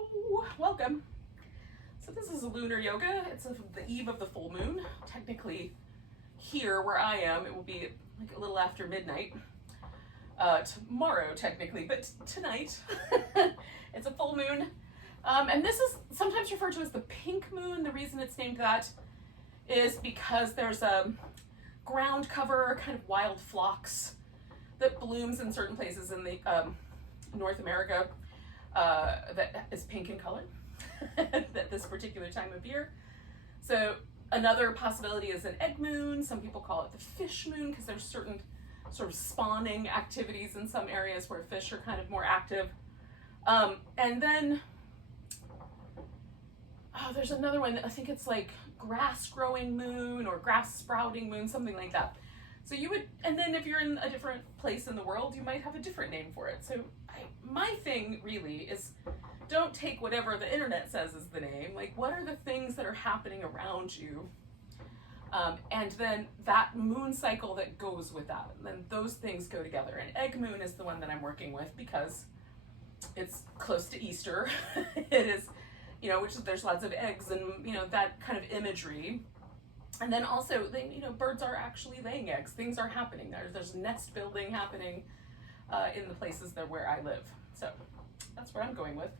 Hello, welcome. So this is a lunar yoga. It's the eve of the full moon. Technically, here where I am, it will be like a little after midnight. Tomorrow, technically, but tonight, it's a full moon. And this is sometimes referred to as the pink moon. The reason it's named that is because there's a ground cover, kind of wild phlox that blooms in certain places in the North America that is pink in color at this particular time of year. So another possibility is an egg moon. Some people call it the fish moon because there's certain sort of spawning activities in some areas where fish are kind of more active. And then there's another one, I think it's like grass growing moon or grass sprouting moon, something like that. So you would, and then if you're in a different place in the world, you might have a different name for it. So my thing really is, don't take whatever the internet says is the name. Like, what are the things that are happening around you? And then that moon cycle that goes with that. And then those things go together. And egg moon is the one that I'm working with because it's close to Easter. It is, which there's lots of eggs and, that kind of imagery. And then also, birds are actually laying eggs. Things are happening there. There's nest building happening in the places where I live. So that's where I'm going with.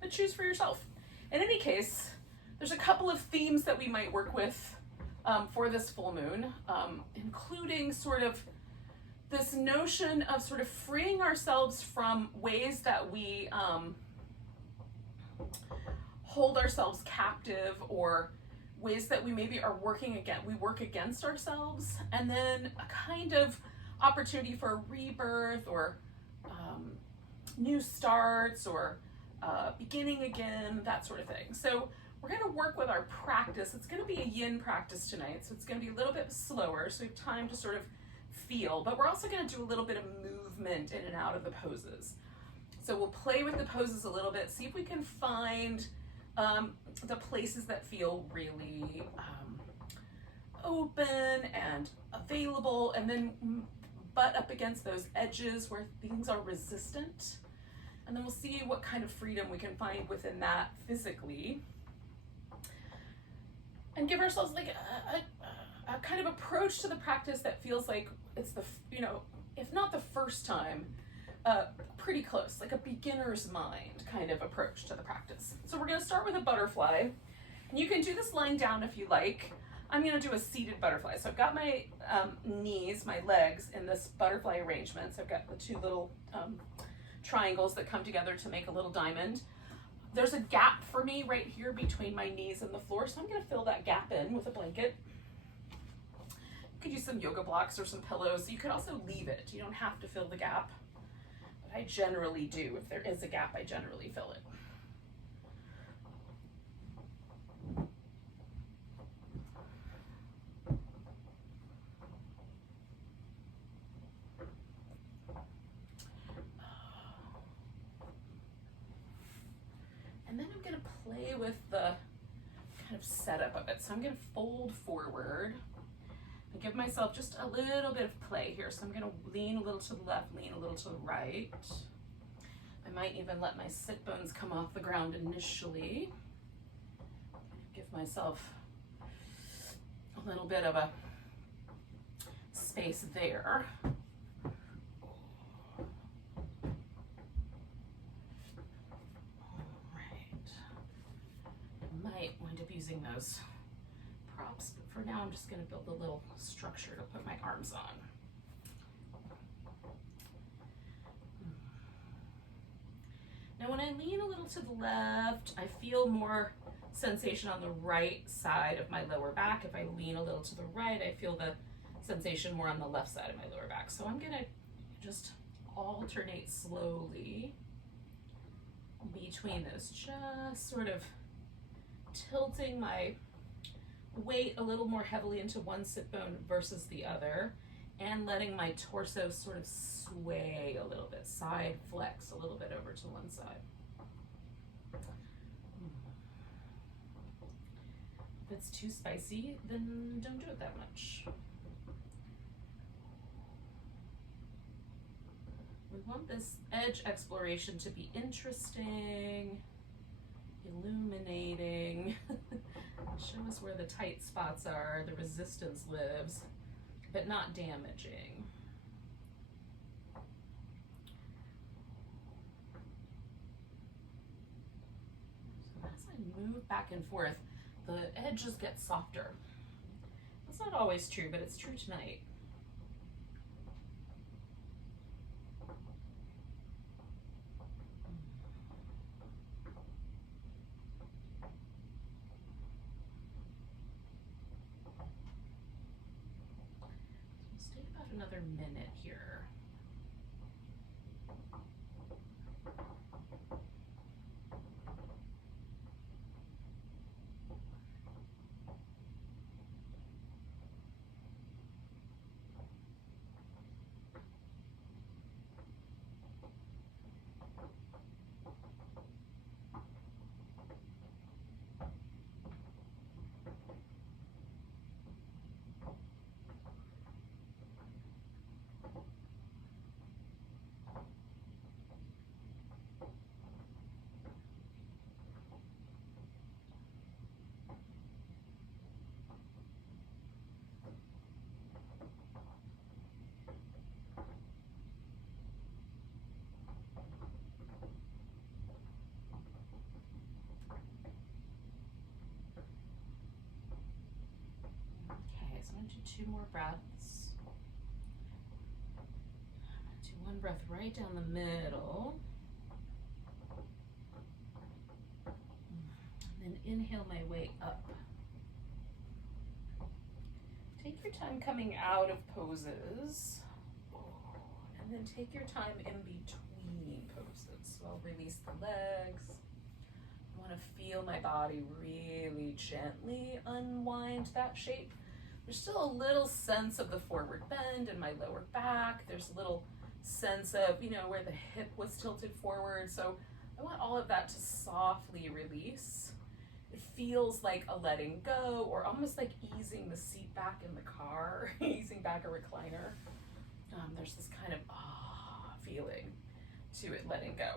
But choose for yourself. In any case, there's a couple of themes that we might work with for this full moon, including sort of this notion of sort of freeing ourselves from ways that we hold ourselves captive, or ways that we maybe are work against ourselves, and then a kind of opportunity for a rebirth or new starts or beginning again, that sort of thing. So we're going to work with our practice. It's going to be a yin practice tonight, so it's going to be a little bit slower, so we have time to sort of feel, but we're also going to do a little bit of movement in and out of the poses. So we'll play with the poses a little bit, see if we can find the places that feel really open and available, and then butt up against those edges where things are resistant. And then we'll see what kind of freedom we can find within that physically. And give ourselves like a kind of approach to the practice that feels like it's if not the first time, pretty close, like a beginner's mind kind of approach to the practice. So we're going to start with a butterfly. And you can do this lying down if you like. I'm going to do a seated butterfly. So I've got my knees, my legs in this butterfly arrangement. So I've got the two little triangles that come together to make a little diamond. There's a gap for me right here between my knees and the floor. So I'm going to fill that gap in with a blanket. You could use some yoga blocks or some pillows. You could also leave it. You don't have to fill the gap. I generally do. If there is a gap, I generally fill it. And then I'm going to play with the kind of setup of it. So I'm going to fold forward. I give myself just a little bit of play here. So I'm going to lean a little to the left, lean a little to the right. I might even let my sit bones come off the ground initially. Give myself a little bit of a space there. All right. I might wind up using those props, but for now I'm just going to build a little structure to put my arms on. Now when I lean a little to the left, I feel more sensation on the right side of my lower back. If I lean a little to the right, I feel the sensation more on the left side of my lower back. So I'm going to just alternate slowly between those, just sort of tilting my weight a little more heavily into one sit bone versus the other, and letting my torso sort of sway a little bit, side flex a little bit over to one side. If it's too spicy, then don't do it that much. We want this edge exploration to be interesting, Show us where the tight spots are, the resistance lives, but not damaging. So as I move back and forth, the edges get softer. That's not always true, but it's true tonight. Stay about another minute here. So I'm going to do 2 more breaths. I'm going to do 1 breath right down the middle. And then inhale my way up. Take your time coming out of poses. And then take your time in between poses. So I'll release the legs. I want to feel my body really gently unwind that shape. There's still a little sense of the forward bend in my lower back. There's a little sense of, you know, where the hip was tilted forward. So I want all of that to softly release. It feels like a letting go, or almost like easing the seat back in the car, easing back a recliner. There's this kind of feeling to it letting go.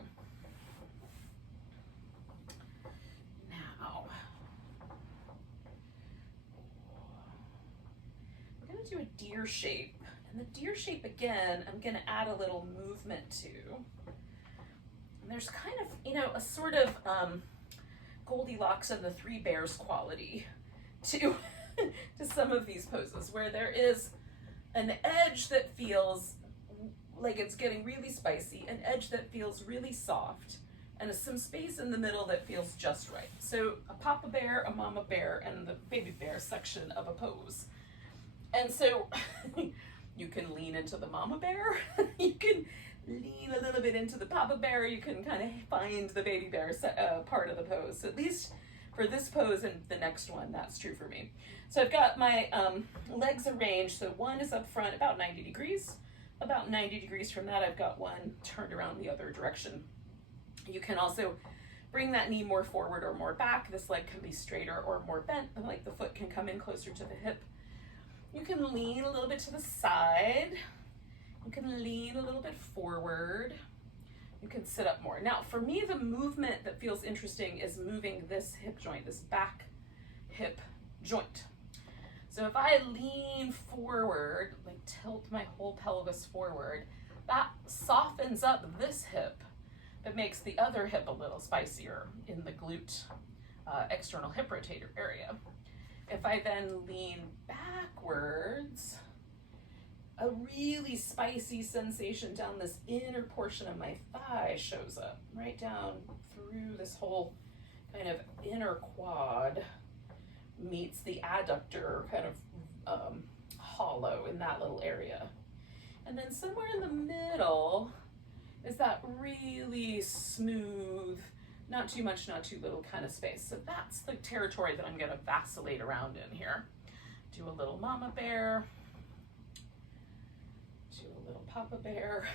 Now, we're going to do a deer shape. And the deer shape, again, I'm going to add a little movement to. And there's kind of, you know, a sort of Goldilocks and the Three Bears quality to, to some of these poses, where there is an edge that feels like it's getting really spicy, an edge that feels really soft, and some space in the middle that feels just right. So a papa bear, a mama bear, and the baby bear section of a pose. And so you can lean into the mama bear, you can lean a little bit into the papa bear, you can kind of find the baby bear part of the pose. So at least for this pose and the next one, that's true for me. So I've got my legs arranged. So one is up front about 90 degrees. About 90 degrees from that, I've got one turned around the other direction. You can also bring that knee more forward or more back. This leg can be straighter or more bent, like the foot can come in closer to the hip. You can lean a little bit to the side. You can lean a little bit forward. You can sit up more. Now, for me, the movement that feels interesting is moving this hip joint, this back hip joint. So if I lean forward, like tilt my whole pelvis forward, that softens up this hip, but makes the other hip a little spicier in the glute external hip rotator area. If I then lean backwards, a really spicy sensation down this inner portion of my thigh shows up, right down through this whole kind of inner quad, meets the adductor kind of hollow in that little area. And then somewhere in the middle is that really smooth, not too much, not too little kind of space. So that's the territory that I'm gonna vacillate around in here. Do a little mama bear, do a little papa bear.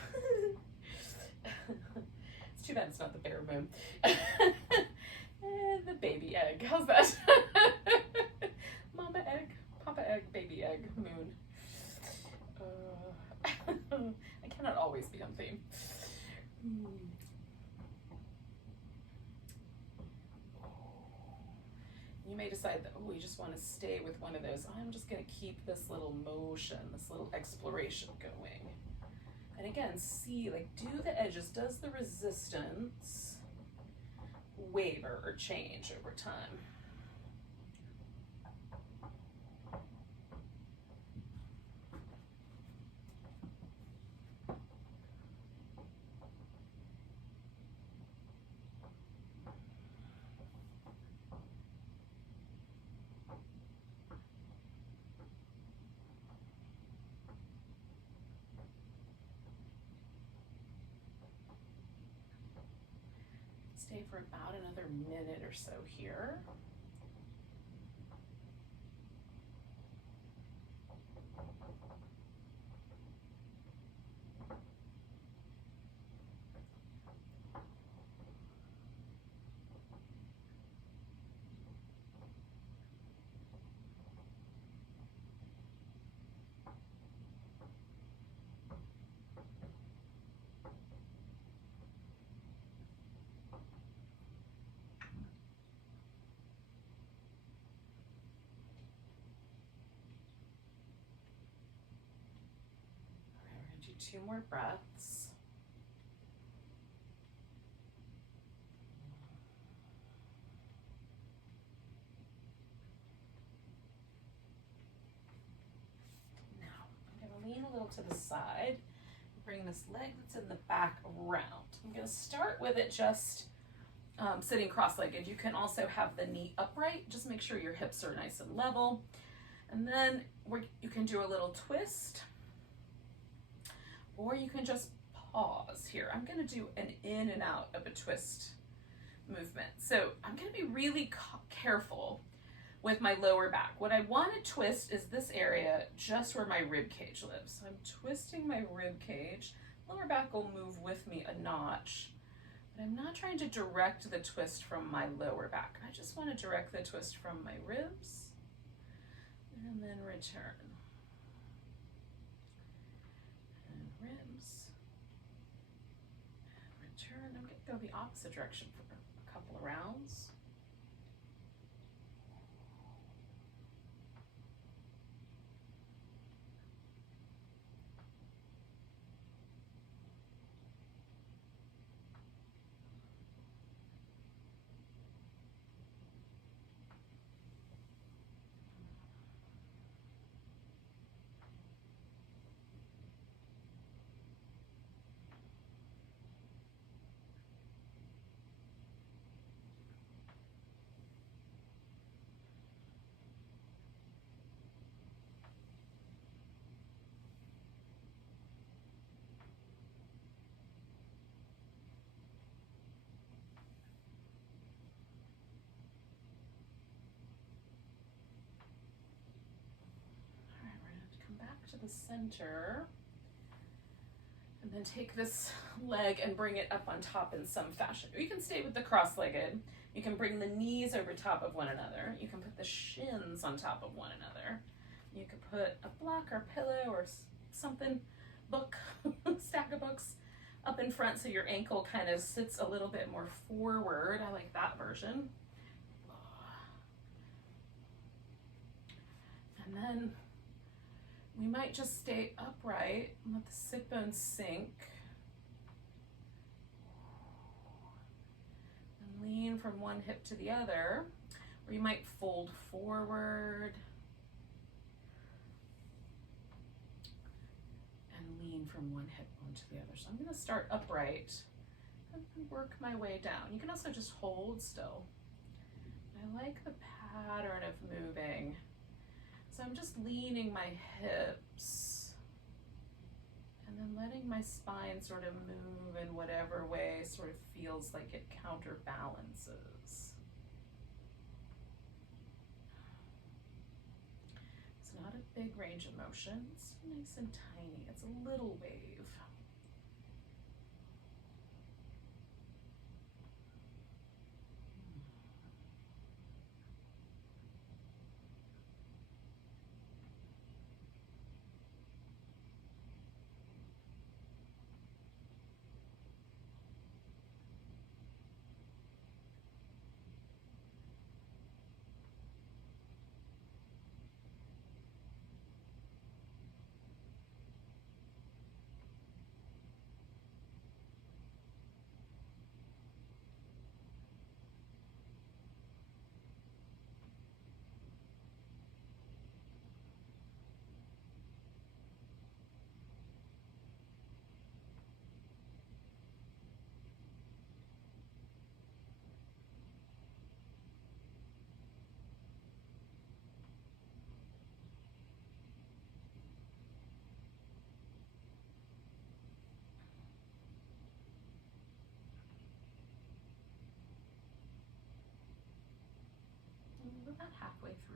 It's too bad it's not the bear moon. And the baby egg, how's that? Mama egg, papa egg, baby egg, moon. I cannot always be on theme. You you may decide that, oh, you just want to stay with one of those. I'm just going to keep this little motion, this little exploration going. And again, see, like, do the edges, does the resistance waver or change over time? Stay for about another minute or so here. Do 2 more breaths. Now, I'm going to lean a little to the side, bring this leg that's in the back around. I'm going to start with it just sitting cross-legged. You can also have the knee upright. Just make sure your hips are nice and level. And then you can do a little twist, or you can just pause here. I'm gonna do an in and out of a twist movement. So I'm gonna be really careful with my lower back. What I wanna twist is this area just where my rib cage lives. So I'm twisting my rib cage. Lower back will move with me a notch, but I'm not trying to direct the twist from my lower back. I just wanna direct the twist from my ribs and then return. Ribs, and return. I'm going to go the opposite direction for a couple of rounds. To the center, and then take this leg and bring it up on top in some fashion. Or you can stay with the cross-legged. You can bring the knees over top of one another. You can put the shins on top of one another. You could put a block or pillow or something, book, stack of books up in front so your ankle kind of sits a little bit more forward. I like that version. And then we might just stay upright and let the sit bones sink. And lean from one hip to the other. Or you might fold forward and lean from one hip onto the other. So I'm going to start upright and work my way down. You can also just hold still. I like the pattern of moving. So I'm just leaning my hips and then letting my spine sort of move in whatever way sort of feels like it counterbalances. It's not a big range of motion. It's nice and tiny. It's a little wave. about halfway through.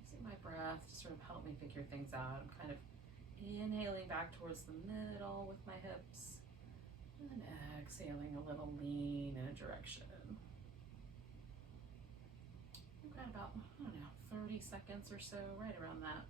Using my breath to sort of help me figure things out. I'm kind of inhaling back towards the middle with my hips, and then exhaling a little lean in a direction. We've got about, I don't know, 30 seconds or so, right around that.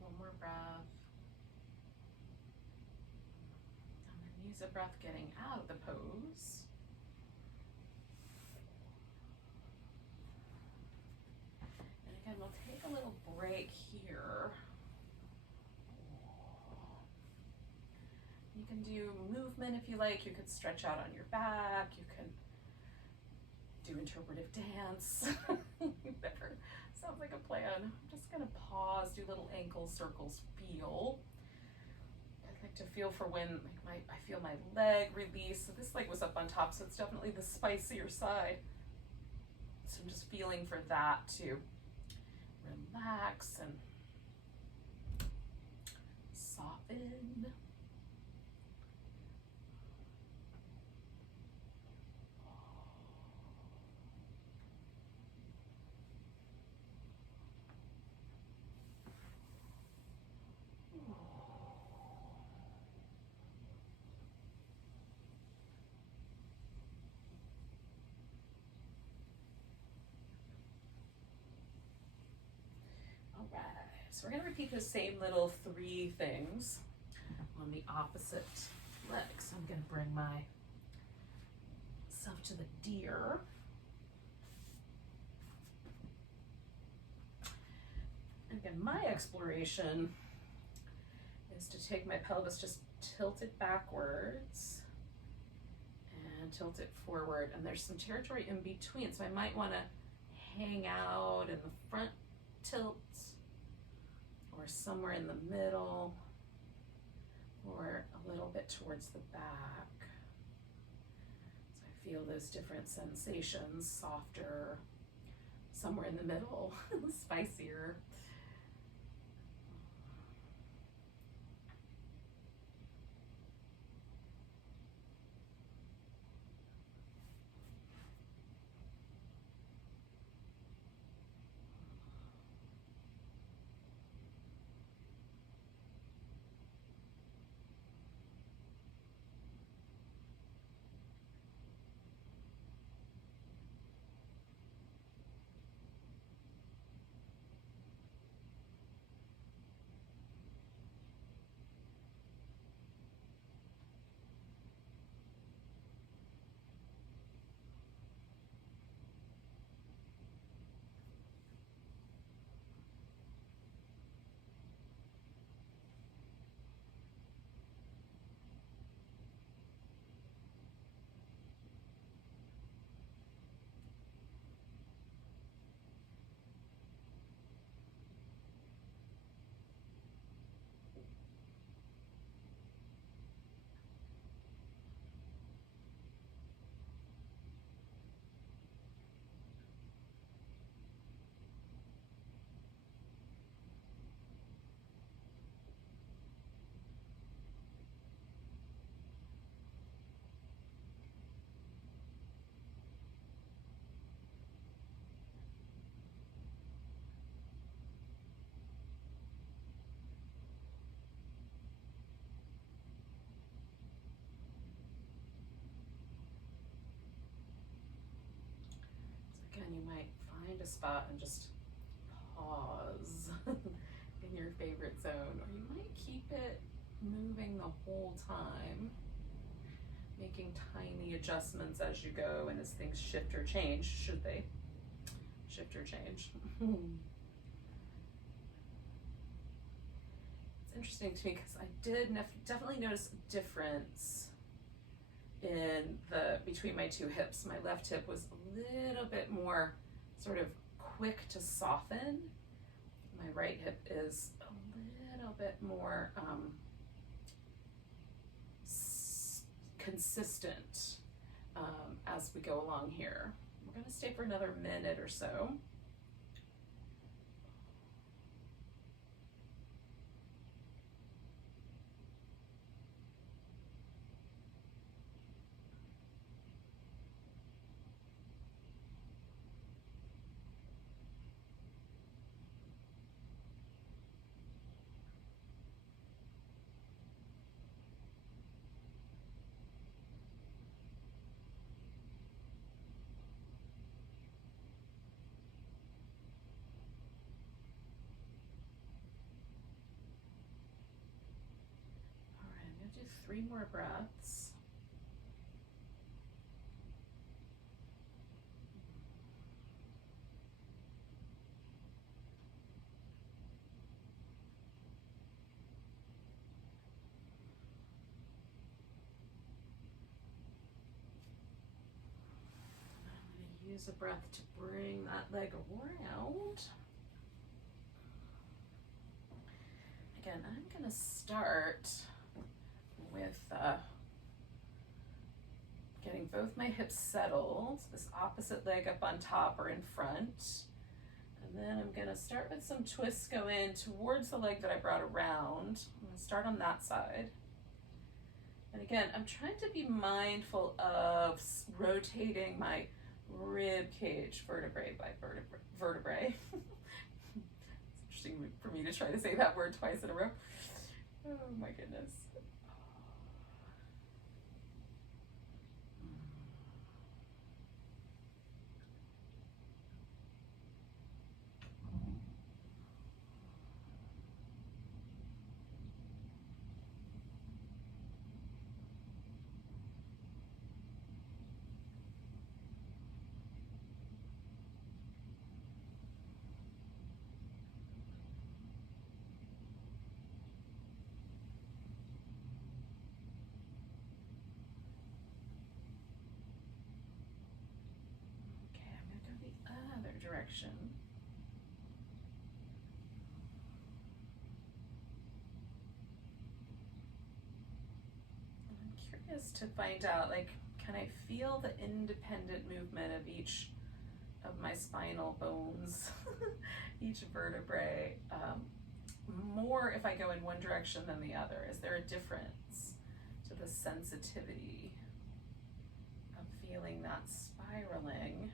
One more breath. And then use a breath getting out of the pose. And again, we'll take a little break here. You can do movement if you like. You could stretch out on your back. You can do interpretive dance. Whatever. Sounds like a plan. I'm just gonna pause, do little ankle circles, feel. I'd like to feel for when I feel my leg release. So this leg was up on top, so it's definitely the spicier side. So I'm just feeling for that to relax and soften. All right, so we're going to repeat the same little 3 things on the opposite leg. So I'm going to bring myself to the deer. And again, my exploration is to take my pelvis, just tilt it backwards and tilt it forward. And there's some territory in between, so I might want to hang out in the front tilt, or somewhere in the middle, or a little bit towards the back. So I feel those different sensations, softer, somewhere in the middle, spicier. a spot and just pause in your favorite zone, or you might keep it moving the whole time, making tiny adjustments as you go and as things shift or change, should they shift or change. It's interesting to me because I did definitely notice a difference in between my two hips. My left hip was a little bit more sort of quick to soften. My right hip is a little bit more consistent as we go along here. We're going to stay for another minute or so. Do 3 more breaths. I'm going to use a breath to bring that leg around. Again, I'm going to start with getting both my hips settled, this opposite leg up on top or in front. And then I'm gonna start with some twists go in towards the leg that I brought around. I'm gonna start on that side. And again, I'm trying to be mindful of rotating my rib cage vertebrae by vertebrae. It's interesting for me to try to say that word twice in a row. Oh my goodness. Direction. I'm curious to find out, like, can I feel the independent movement of each of my spinal bones, each vertebrae, more if I go in one direction than the other? Is there a difference to the sensitivity of feeling that spiraling?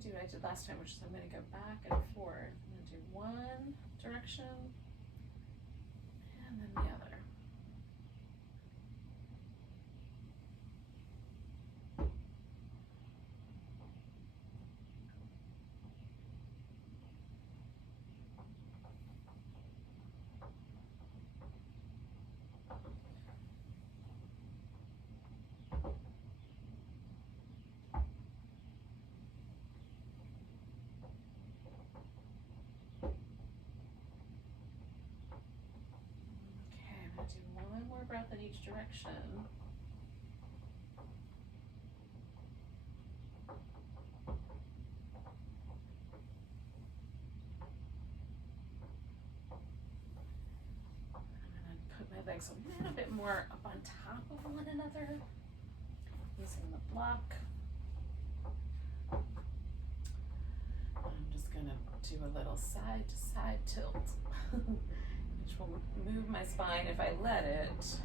Do what I did last time, which is I'm going to go back and forth. I'm going to do one direction and then the other. Do one more breath in each direction. I'm going to put my legs a little bit more up on top of one another, using the block. I'm just going to do a little side to side tilt. Which will move my spine, if I let it,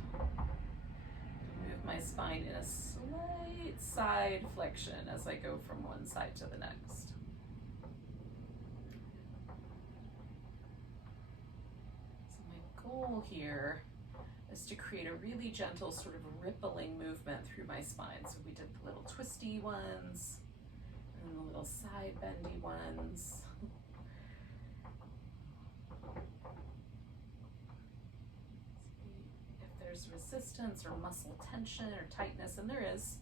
move my spine in a slight side flexion as I go from one side to the next. goal here is to create a really gentle sort of rippling movement through my spine. So we did the little twisty ones and the little side bendy ones. See if there's resistance or muscle tension or tightness, and there is.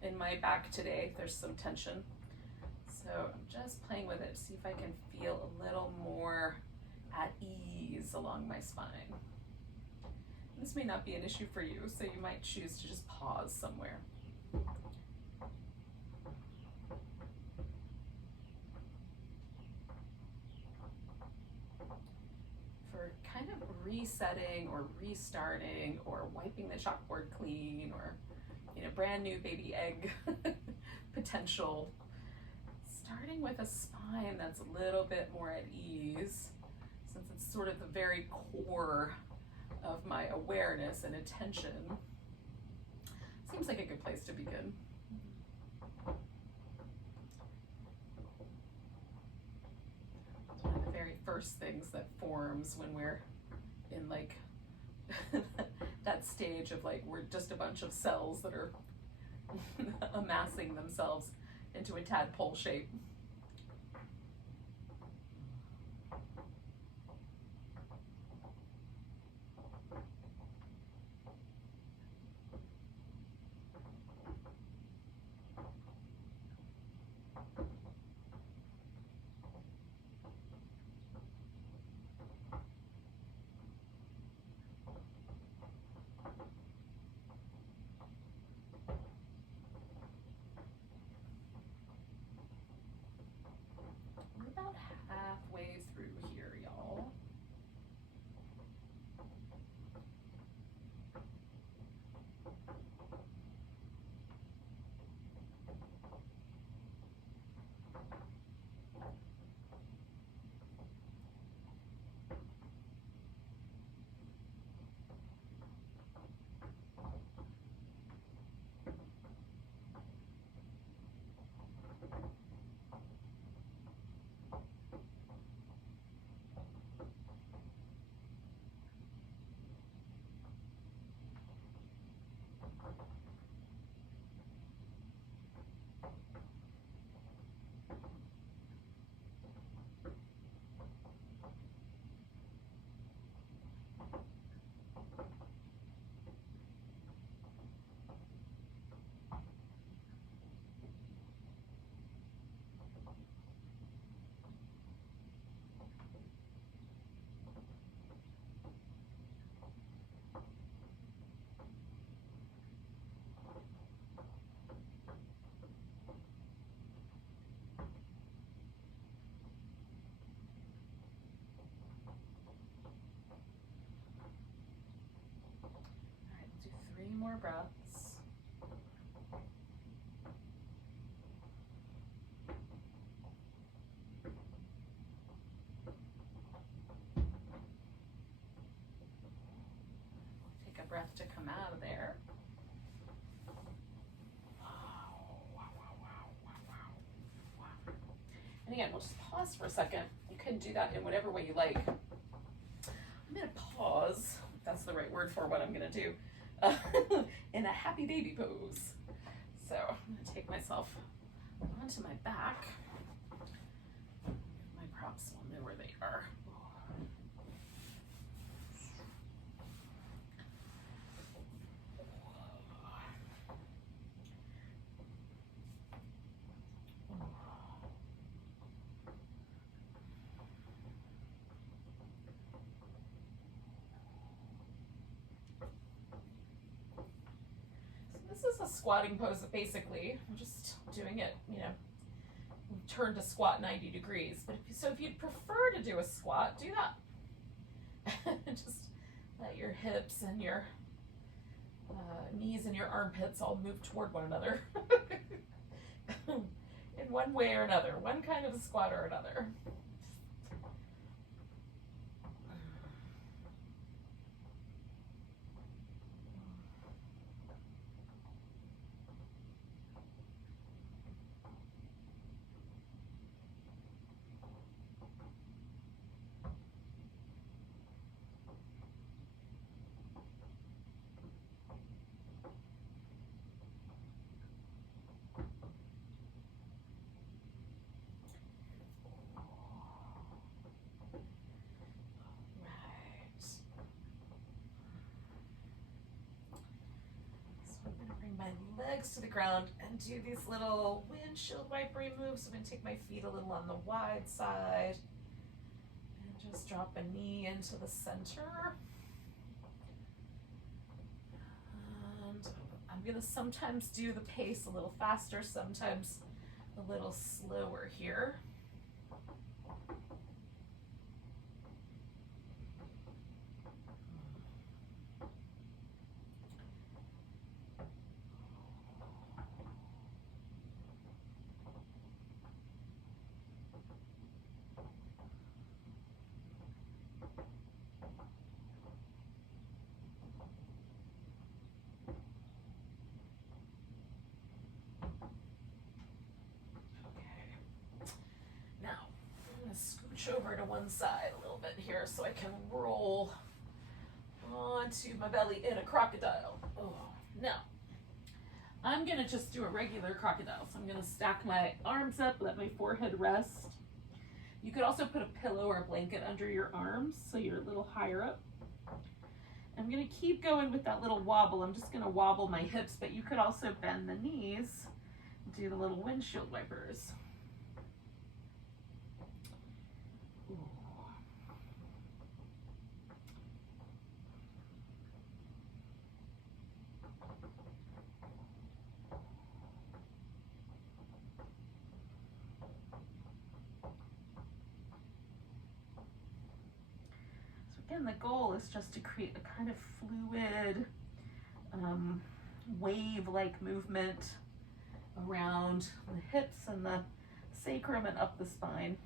In my back today, there's some tension. So I'm just playing with it to see if I can feel a little more at ease along my spine. This may not be an issue for you, so you might choose to just pause somewhere. For kind of resetting or restarting or wiping the chalkboard clean or, you know, brand new baby egg potential, starting with a spine that's a little bit more at ease, since it's sort of the very core of my awareness and attention, seems like a good place to begin. It's one of the very first things that forms when we're in like that stage of like we're just a bunch of cells that are amassing themselves into a tadpole shape. About halfway through here, y'all. More breaths. Take a breath to come out of there. And again, we'll just pause for a second. You can do that in whatever way you like. I'm going to pause, if that's the right word for what I'm going to do. In a happy baby pose. So I'm going to take myself onto my back. My props will know where they are. This is a squatting pose, basically. I'm just doing it, you know, turn to squat 90 degrees. But if you'd prefer to do a squat, do that. Just let your hips and your knees and your armpits all move toward one another in one way or another, one kind of a squat or another. legs to the ground and do these little windshield wipery moves. I'm going to take my feet a little on the wide side and just drop a knee into the center. And I'm going to sometimes do the pace a little faster, sometimes a little slower here. Over to one side a little bit here so I can roll onto my belly in a crocodile. Oh. Now, I'm going to just do a regular crocodile. So I'm going to stack my arms up, let my forehead rest. You could also put a pillow or a blanket under your arms so you're a little higher up. I'm going to keep going with that little wobble. I'm just going to wobble my hips, but you could also bend the knees, do the little windshield wipers. Again, the goal is just to create a kind of fluid, wave-like movement around the hips and the sacrum and up the spine.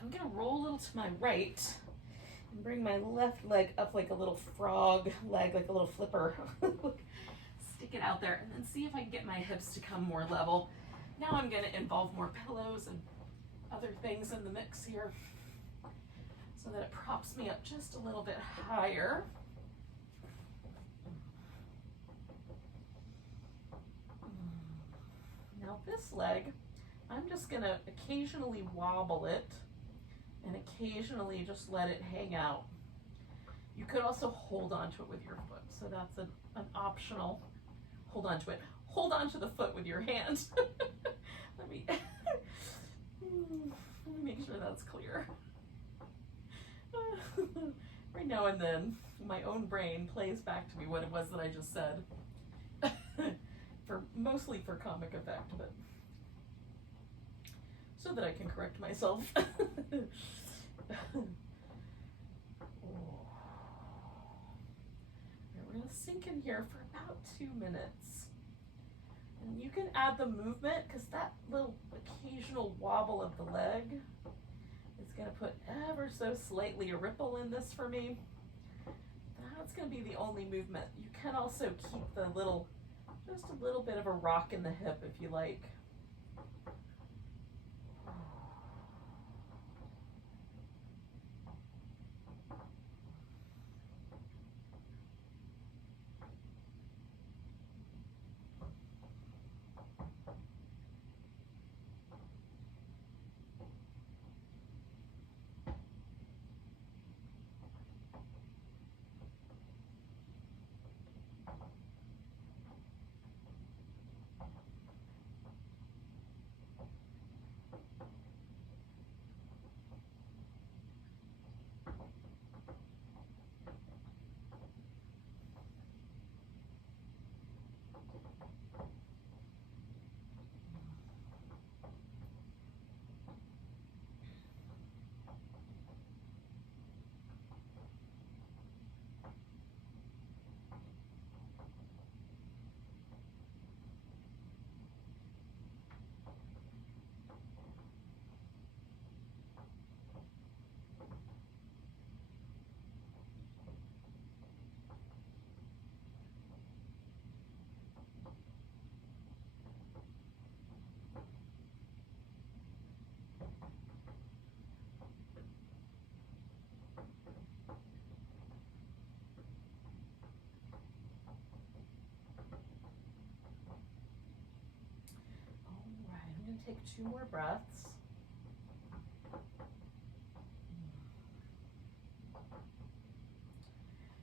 I'm going to roll a little to my right. Bring my left leg up like a little frog leg, like a little flipper. Stick it out there and then see if I can get my hips to come more level. Now I'm going to involve more pillows and other things in the mix here so that it props me up just a little bit higher. Now this leg, I'm just going to occasionally wobble it and occasionally just let it hang out. You could also hold on to it with your foot. So that's an optional, hold on to it. Hold on to the foot with your hand. let me make sure that's clear. Right now and then, my own brain plays back to me what it was that I just said. Mostly for comic effect, but so that I can correct myself. We're going to sink in here for about 2 minutes. And you can add the movement because that little occasional wobble of the leg is going to put ever so slightly a ripple in this for me. That's going to be the only movement. You can also keep the little, just a little bit of a rock in the hip if you like. 2 more breaths.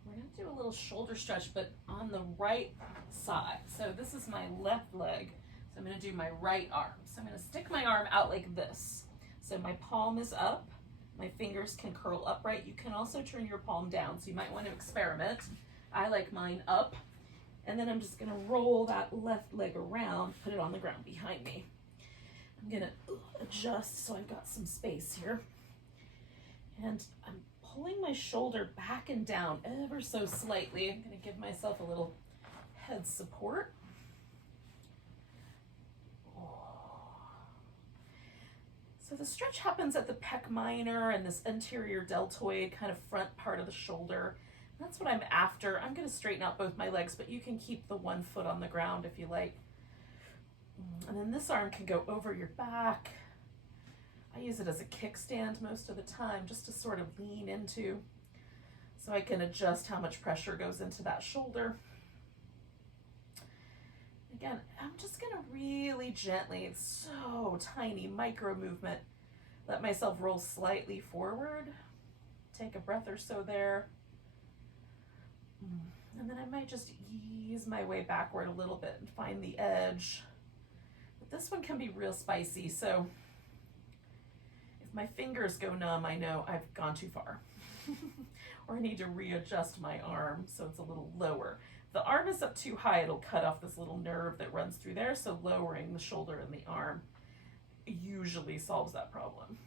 We're going to do a little shoulder stretch, but on the right side. So this is my left leg. So I'm going to do my right arm. So I'm going to stick my arm out like this. So my palm is up. My fingers can curl upright. You can also turn your palm down, so you might want to experiment. I like mine up. And then I'm just going to roll that left leg around, put it on the ground behind me. I'm going to adjust so I've got some space here. And I'm pulling my shoulder back and down ever so slightly. I'm going to give myself a little head support. So the stretch happens at the pec minor and this anterior deltoid kind of front part of the shoulder. That's what I'm after. I'm going to straighten out both my legs, but you can keep the one foot on the ground if you like. And then this arm can go over your back. I use it as a kickstand most of the time just to sort of lean into, so I can adjust how much pressure goes into that shoulder. Again, I'm just going to really gently, it's so tiny, micro movement, let myself roll slightly forward. Take a breath or so there. And then I might just ease my way backward a little bit and find the edge. But this one can be real spicy, so if my fingers go numb, I know I've gone too far. Or I need to readjust my arm so it's a little lower. If the arm is up too high, it'll cut off this little nerve that runs through there, so lowering the shoulder and the arm usually solves that problem.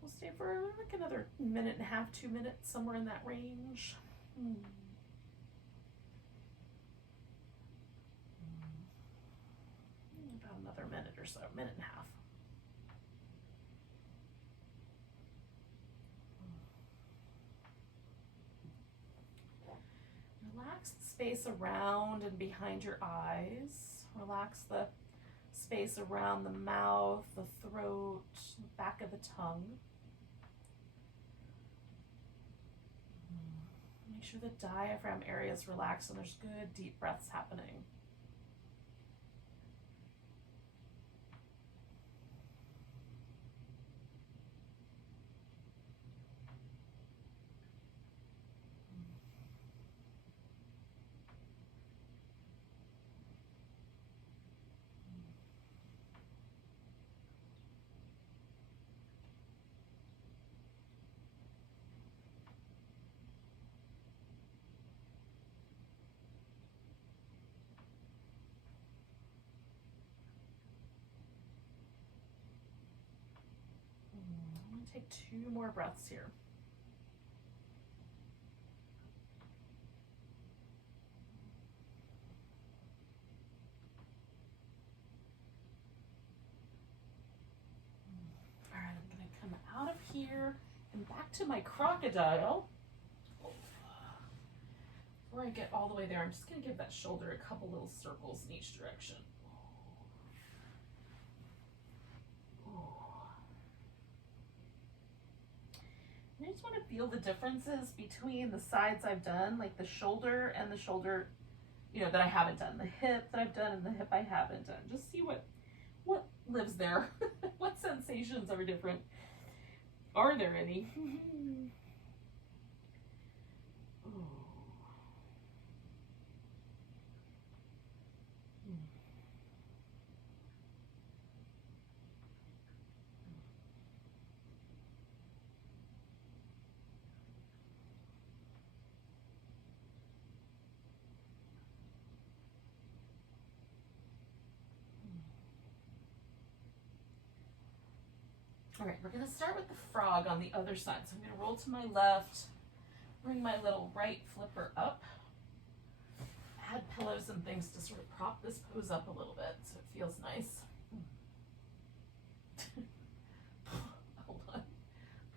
We'll stay for like another 1.5 minutes, 2 minutes, somewhere in that range. About another minute or so, 1.5 minutes. Relax the space around and behind your eyes. Relax the space around the mouth, the throat, the back of the tongue. Make sure the diaphragm area is relaxed and there's good deep breaths happening. Take 2 more breaths here. All right, I'm going to come out of here and back to my crocodile. Before I get all the way there, I'm just going to give that shoulder a couple little circles in each direction. I just want to feel the differences between the sides I've done, like the shoulder and the shoulder, that I haven't done, the hip that I've done and the hip I haven't done. Just see what lives there. What sensations are different? Are there any? All right, we're going to start with the frog on the other side. So I'm going to roll to my left, bring my little right flipper up, add pillows and things to sort of prop this pose up a little bit so it feels nice. Hold on,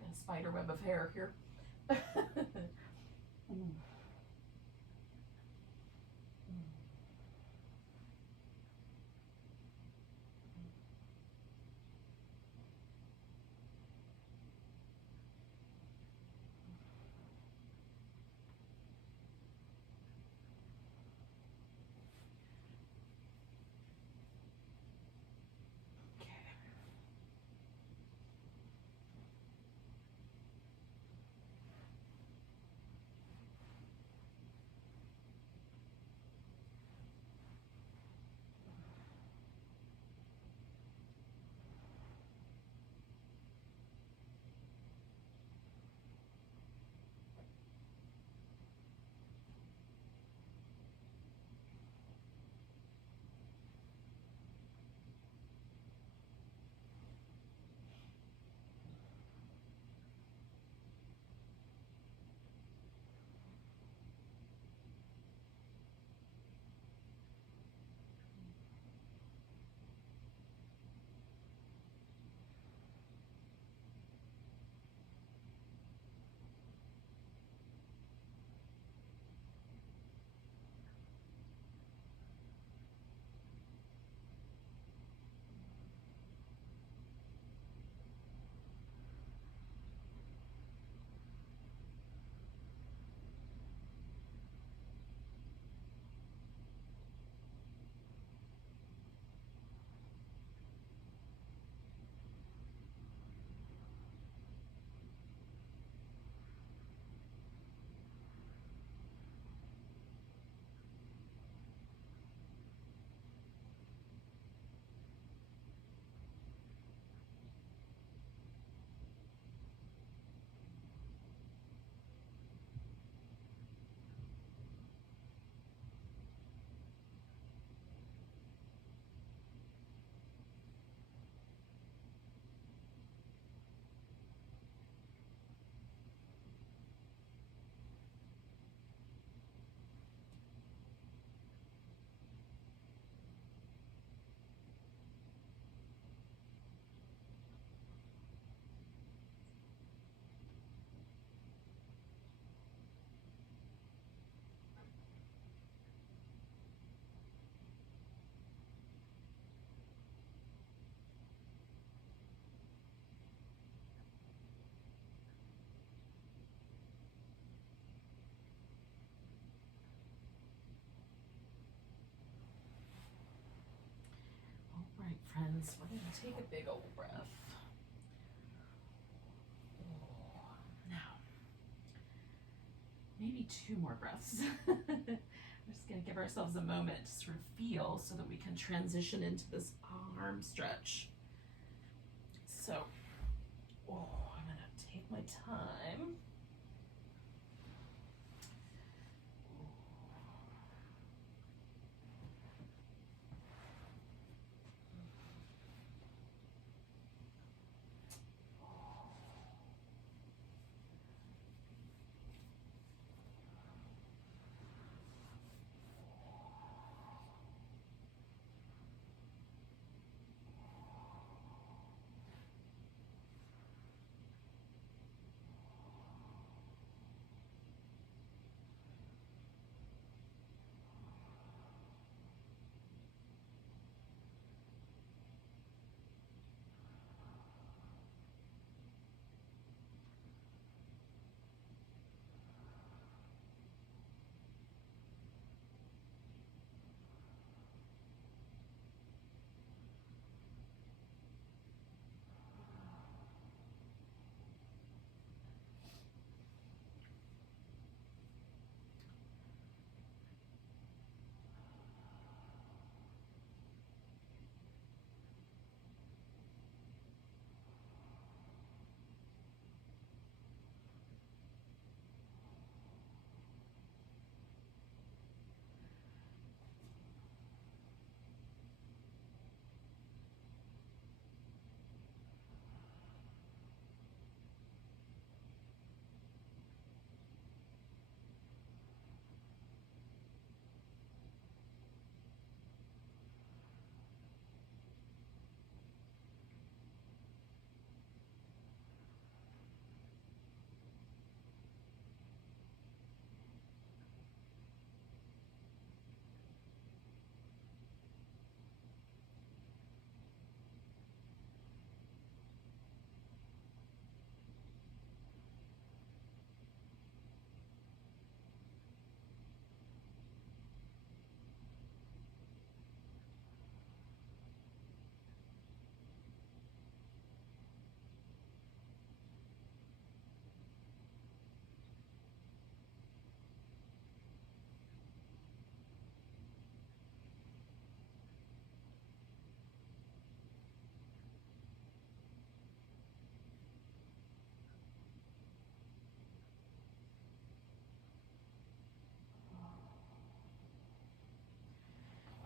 got a spider web of hair here. friends, we're going to take a big old breath. Now, maybe 2 more breaths. We're just going to give ourselves a moment to sort of feel so that we can transition into this arm stretch. So, I'm going to take my time.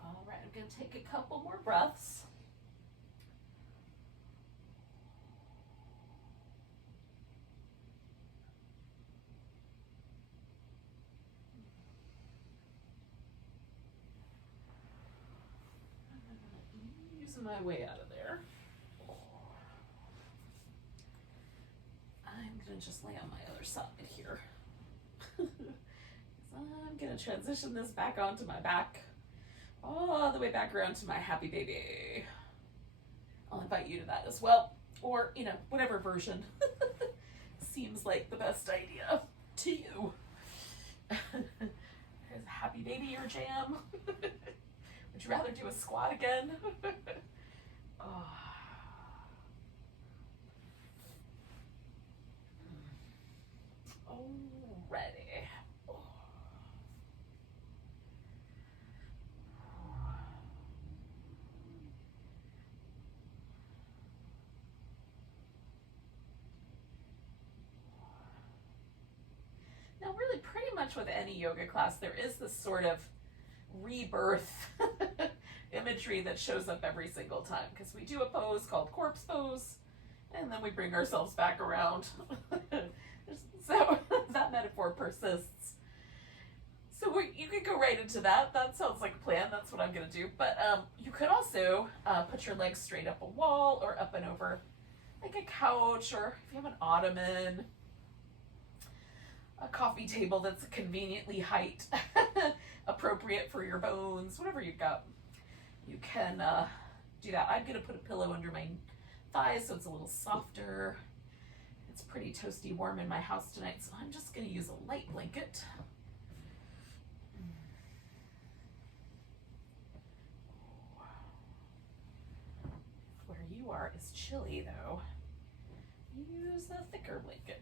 All right, I'm going to take a couple more breaths. Ease my way out of there. I'm going to just lay on my other side here. I'm going to transition this back onto my back, all the way back around to my happy baby. I'll invite you to that as well, or, whatever version seems like the best idea to you. Is happy baby your jam? Would you rather do a squat again? Already. Now, really, pretty much with any yoga class, there is this sort of rebirth imagery that shows up every single time, because we do a pose called corpse pose, and then we bring ourselves back around. So that metaphor persists. So you could go right into that. That sounds like a plan. That's what I'm going to do. But you could also put your legs straight up a wall or up and over like a couch, or if you have an ottoman, a coffee table that's conveniently height appropriate for your bones, whatever you've got, you can do that. I'm going to put a pillow under my thighs so it's a little softer. It's pretty toasty warm in my house tonight, so I'm just going to use a light blanket. you are is chilly though. Use the thicker blanket.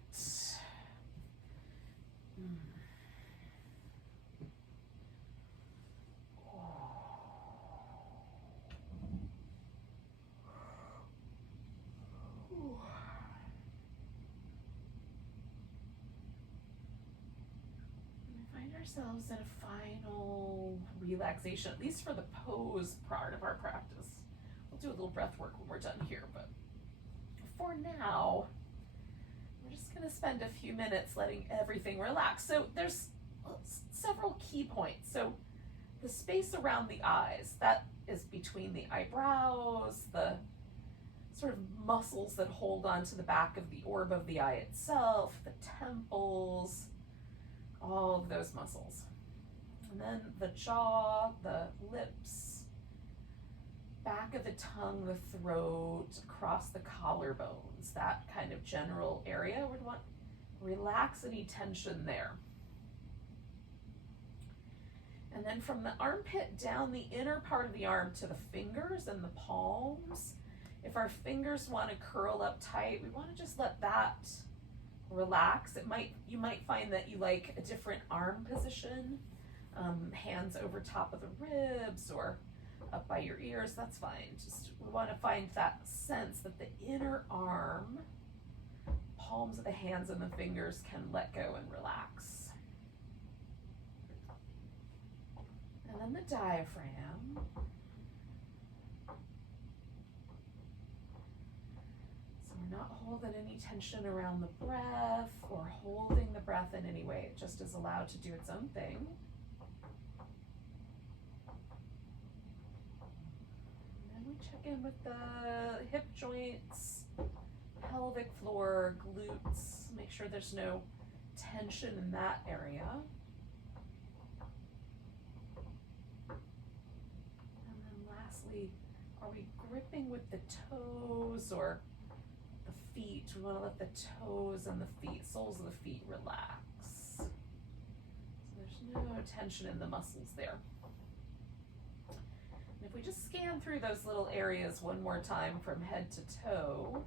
Ourselves in a final relaxation, at least for the pose part of our practice. We'll do a little breath work when we're done here, but for now, we're just going to spend a few minutes letting everything relax. So there's several key points. So the space around the eyes, that is between the eyebrows, the sort of muscles that hold onto the back of the orb of the eye itself, the temples, all of those muscles. And then the jaw, the lips, back of the tongue, the throat, across the collarbones, that kind of general area. We'd want to relax any tension there. And then from the armpit down the inner part of the arm to the fingers and the palms. If our fingers want to curl up tight, we want to just let that relax. You might find that you like a different arm position, hands over top of the ribs or up by your ears. That's fine. Just we want to find that sense that the inner arm, palms of the hands and the fingers can let go and relax. And then the diaphragm. Not holding any tension around the breath or holding the breath in any way. It just is allowed to do its own thing. And then we check in with the hip joints, pelvic floor, glutes. Make sure there's no tension in that area. And then lastly, are we gripping with the toes or feet? We want to let the toes and the feet, soles of the feet relax. So there's no tension in the muscles there. And if we just scan through those little areas one more time from head to toe,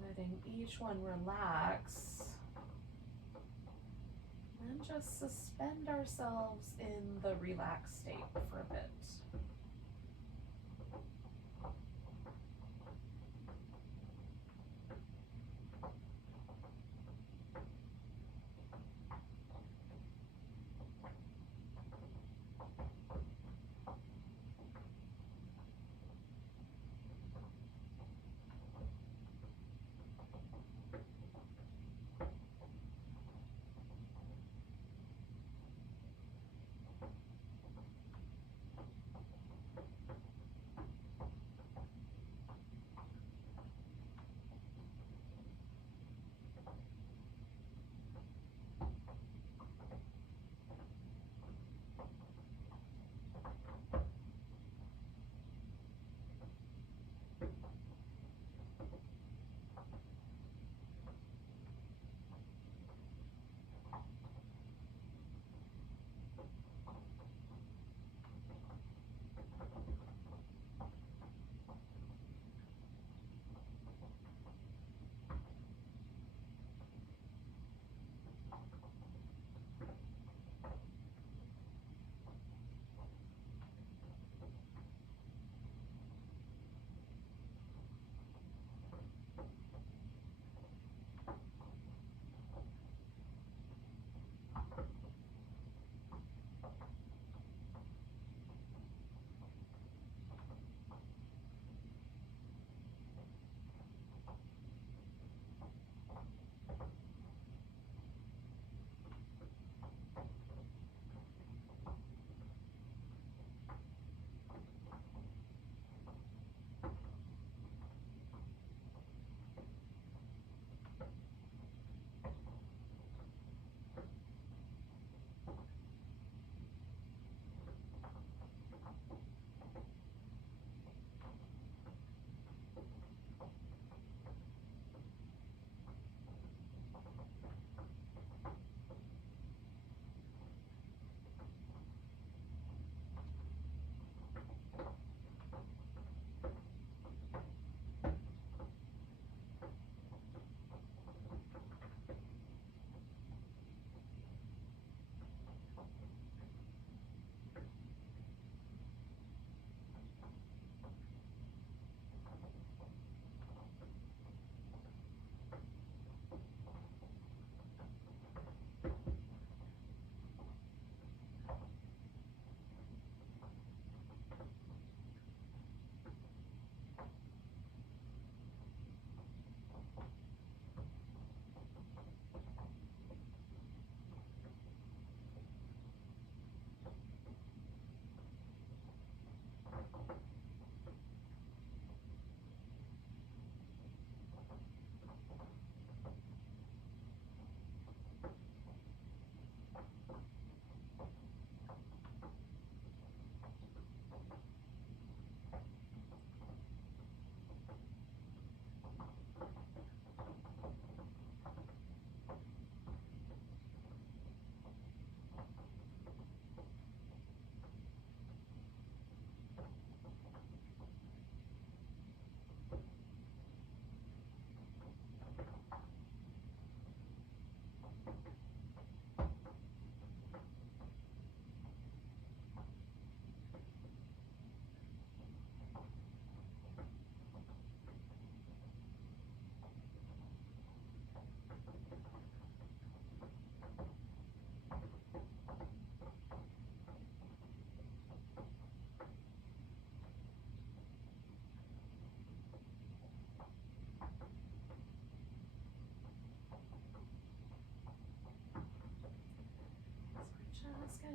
letting each one relax, and just suspend ourselves in the relaxed state for a bit.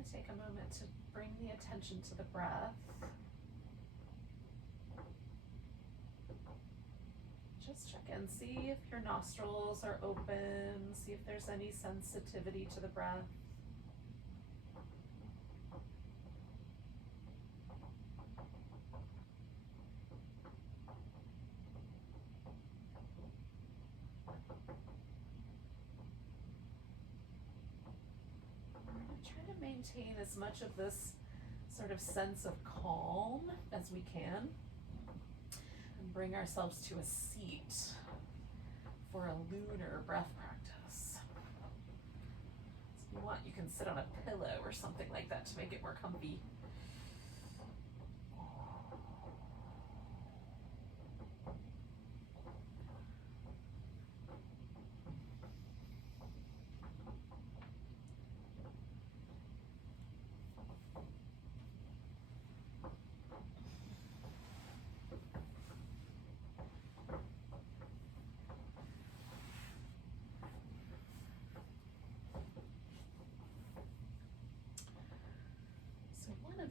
going to take a moment to bring the attention to the breath. Just check in, see if your nostrils are open, see if there's any sensitivity to the breath. Try to maintain as much of this sort of sense of calm as we can, and bring ourselves to a seat for a lunar breath practice. So if you want, you can sit on a pillow or something like that to make it more comfy.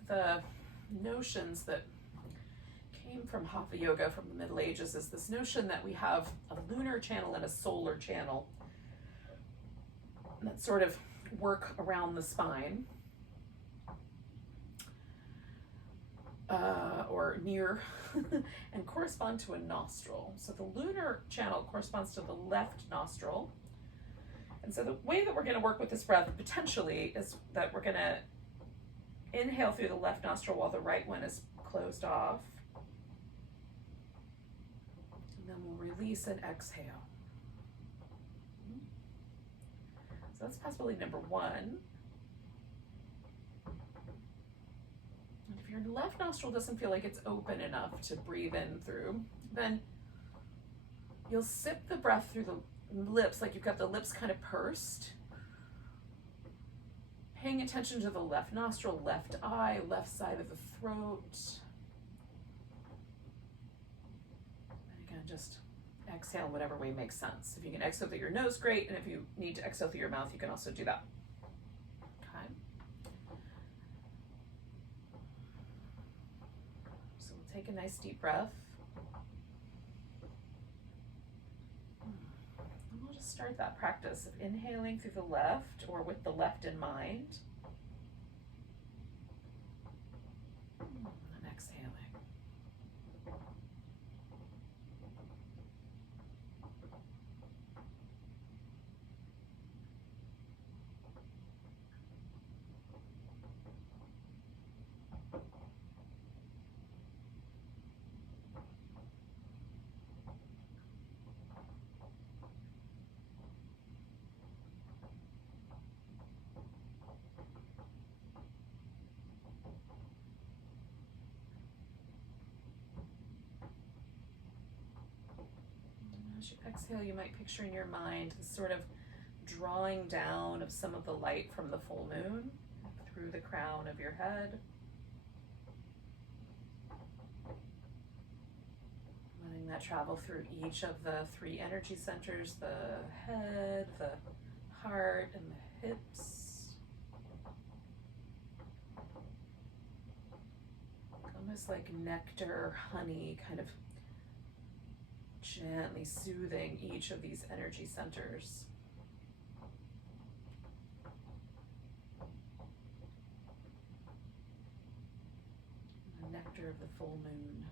The notions that came from Hatha Yoga from the Middle Ages is this notion that we have a lunar channel and a solar channel that sort of work around the spine or near and correspond to a nostril. So the lunar channel corresponds to the left nostril. And so the way that we're going to work with this breath potentially is that we're going to inhale through the left nostril while the right one is closed off. And then we'll release and exhale. So that's possibility number one. And if your left nostril doesn't feel like it's open enough to breathe in through, then you'll sip the breath through the lips, like you've got the lips kind of pursed. Paying attention to the left nostril, left eye, left side of the throat. And again, just exhale in whatever way makes sense. If you can exhale through your nose, great. And if you need to exhale through your mouth, you can also do that. Okay. So we'll take a nice deep breath. Start that practice of inhaling through the left or with the left in mind. And exhaling. As you exhale, you might picture in your mind this sort of drawing down of some of the light from the full moon through the crown of your head. Letting that travel through each of the three energy centers, the head, the heart, and the hips. Almost like nectar, honey, kind of gently soothing each of these energy centers. The nectar of the full moon.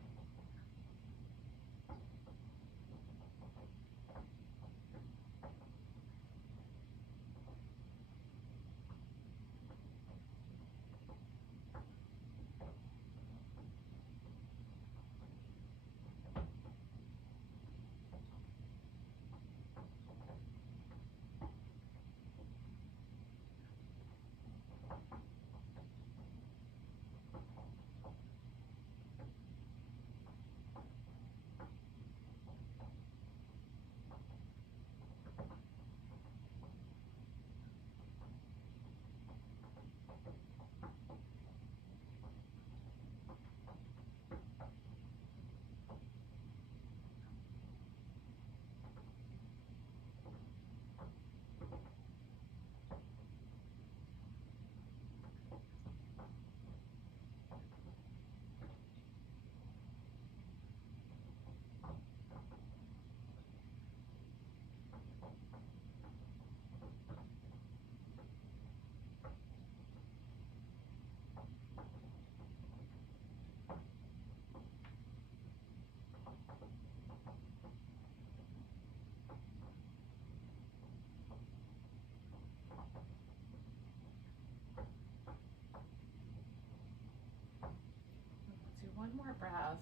breath.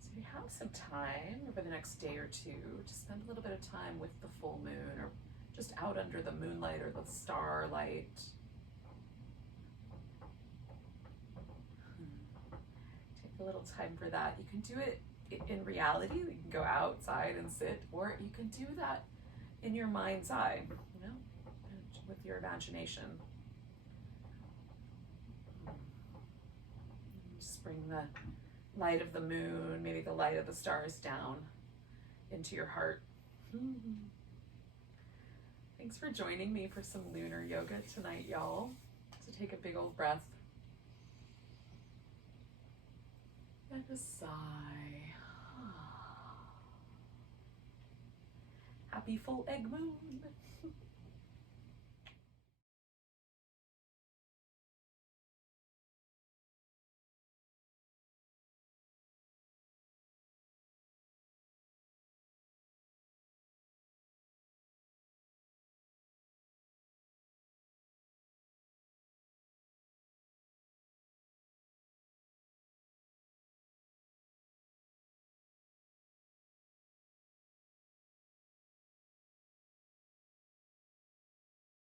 So you have some time over the next day or two to spend a little bit of time with the full moon, or just out under the moonlight or the starlight. Take a little time for that. You can do it in reality. You can go outside and sit, or you can do that in your mind's eye, you know, with your imagination. Just bring the light of the moon, maybe the light of the stars down into your heart. Thanks for joining me for some lunar yoga tonight, y'all. So take a big old breath and a sigh. Happy full egg moon.